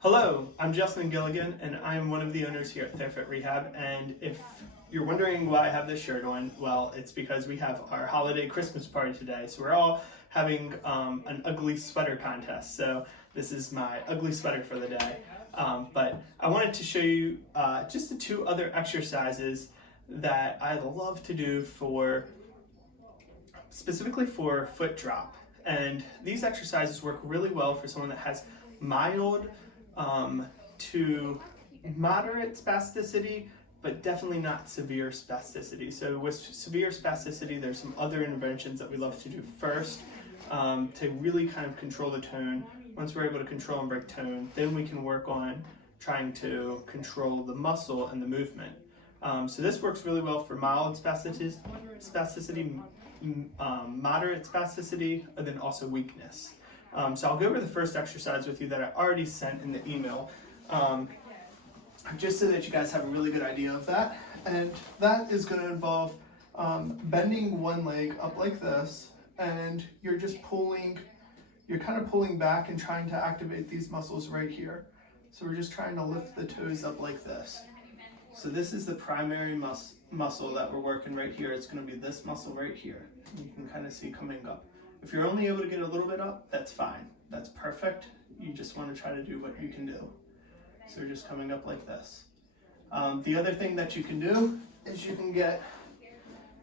Hello, I'm Justin Gilligan, and I am one of the owners here at TheraFit Rehab. And if you're wondering why I have this shirt on, well, it's because we have our holiday Christmas party today. So we're all having an ugly sweater contest. So this is my ugly sweater for the day. But I wanted to show you just the two other exercises that I love to do specifically for foot drop. And these exercises work really well for someone that has mild to moderate spasticity, but definitely not severe spasticity. So with severe spasticity, there's some other interventions that we love to do first to really kind of control the tone. Once we're able to control and break tone, then we can work on trying to control the muscle and the movement. So this works really well for mild spasticity, moderate spasticity, and then also weakness. So I'll go over the first exercise with you that I already sent in the email, just so that you guys have a really good idea of that. And that is going to involve bending one leg up like this, and you're kind of pulling back and trying to activate these muscles right here. So we're just trying to lift the toes up like this. So this is the primary muscle that we're working right here. It's going to be this muscle right here. You can kind of see coming up. If you're only able to get a little bit up, that's fine. That's perfect. You just want to try to do what you can do. So you're just coming up like this. The other thing that you can do is you can get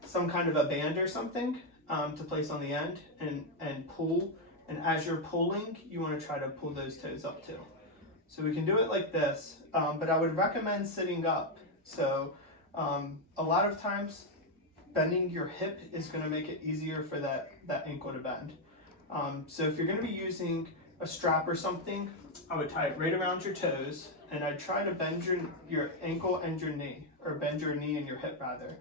some kind of a band or something to place on the end and pull. And as you're pulling, you want to try to pull those toes up too. So we can do it like this, but I would recommend sitting up. So a lot of times, bending your hip is going to make it easier for that ankle to bend. So if you're going to be using a strap or something, I would tie it right around your toes, and I'd try to bend your ankle and your knee, or bend your knee and your hip rather,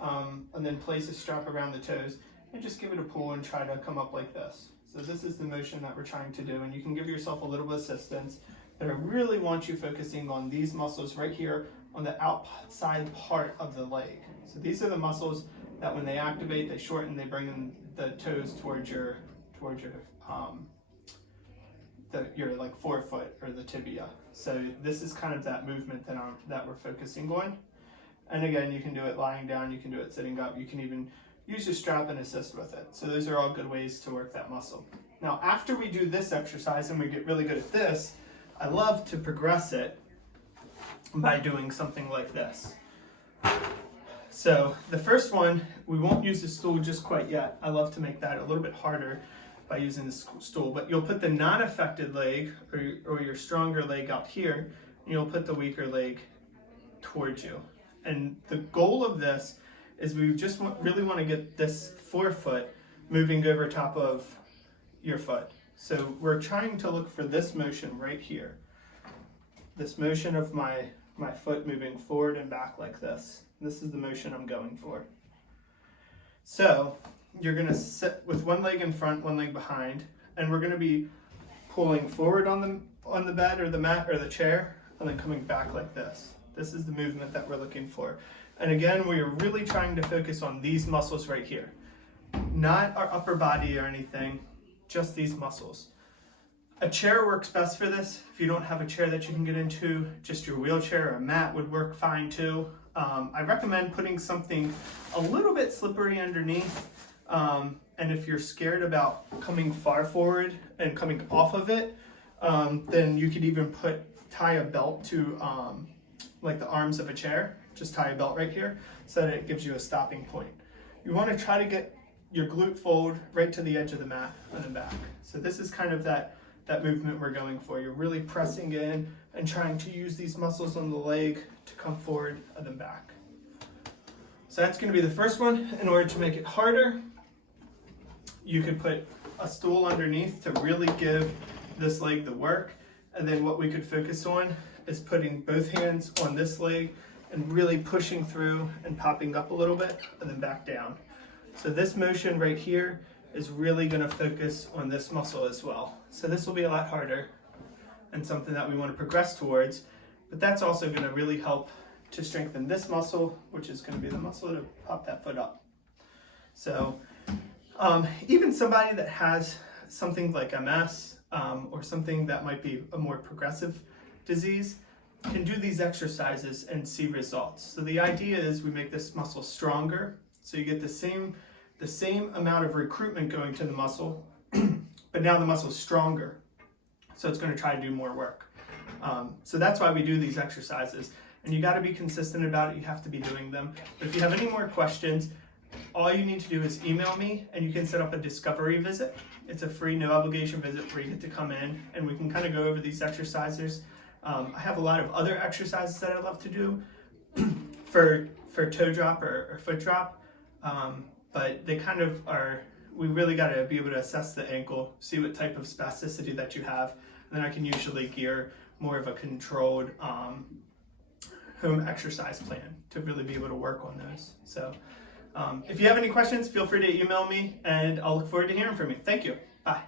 and then place a strap around the toes, and just give it a pull and try to come up like this. So this is the motion that we're trying to do, and you can give yourself a little bit of assistance, but I really want you focusing on these muscles right here on the outside part of the leg. So these are the muscles that when they activate, they shorten, they bring in the toes towards your like forefoot or the tibia. So this is kind of that movement that we're focusing on. And again, you can do it lying down, you can do it sitting up, you can even use your strap and assist with it. So those are all good ways to work that muscle. Now, after we do this exercise and we get really good at this, I love to progress it by doing something like this. So the first one, we won't use the stool just quite yet. I love to make that a little bit harder by using the stool, but you'll put the non-affected leg or your stronger leg out here, and you'll put the weaker leg towards you. And the goal of this is we just really want to get this forefoot moving over top of your foot. So we're trying to look for this motion right here. This motion of my foot moving forward and back like this. This is the motion I'm going for. So you're going to sit with one leg in front, one leg behind, and we're going to be pulling forward on the bed or the mat or the chair, and then coming back like this. This is the movement that we're looking for. And again, we are really trying to focus on these muscles right here. Not our upper body or anything, just these muscles. A chair works best for this. If you don't have a chair that you can get into, just your wheelchair or a mat would work fine too. I recommend putting something a little bit slippery underneath. And if you're scared about coming far forward and coming off of it, then you could even tie a belt to like the arms of a chair. Just tie a belt right here so that it gives you a stopping point. You want to try to get your glute fold right to the edge of the mat and then back. So this is kind of that movement we're going for. You're really pressing in and trying to use these muscles on the leg to come forward and then back. So that's going to be the first one. In order to make it harder, you could put a stool underneath to really give this leg the work. And then what we could focus on is putting both hands on this leg and really pushing through and popping up a little bit and then back down. So this motion right here is really going to focus on this muscle as well. So this will be a lot harder and something that we want to progress towards, but that's also going to really help to strengthen this muscle, which is going to be the muscle to pop that foot up. So even somebody that has something like MS or something that might be a more progressive disease can do these exercises and see results. So the idea is we make this muscle stronger, so you get the same amount of recruitment going to the muscle, but now the muscle is stronger, so it's going to try to do more work. So that's why we do these exercises, and you got to be consistent about it. You have to be doing them. But if you have any more questions, all you need to do is email me, and you can set up a discovery visit. It's a free, no obligation visit where you get to come in, and we can kind of go over these exercises. I have a lot of other exercises that I love to do for toe drop or foot drop, but they kind of are, we really got to be able to assess the ankle, see what type of spasticity that you have, and then I can usually gear more of a controlled home exercise plan to really be able to work on those. So if you have any questions, feel free to email me, and I'll look forward to hearing from you. Thank you. Bye.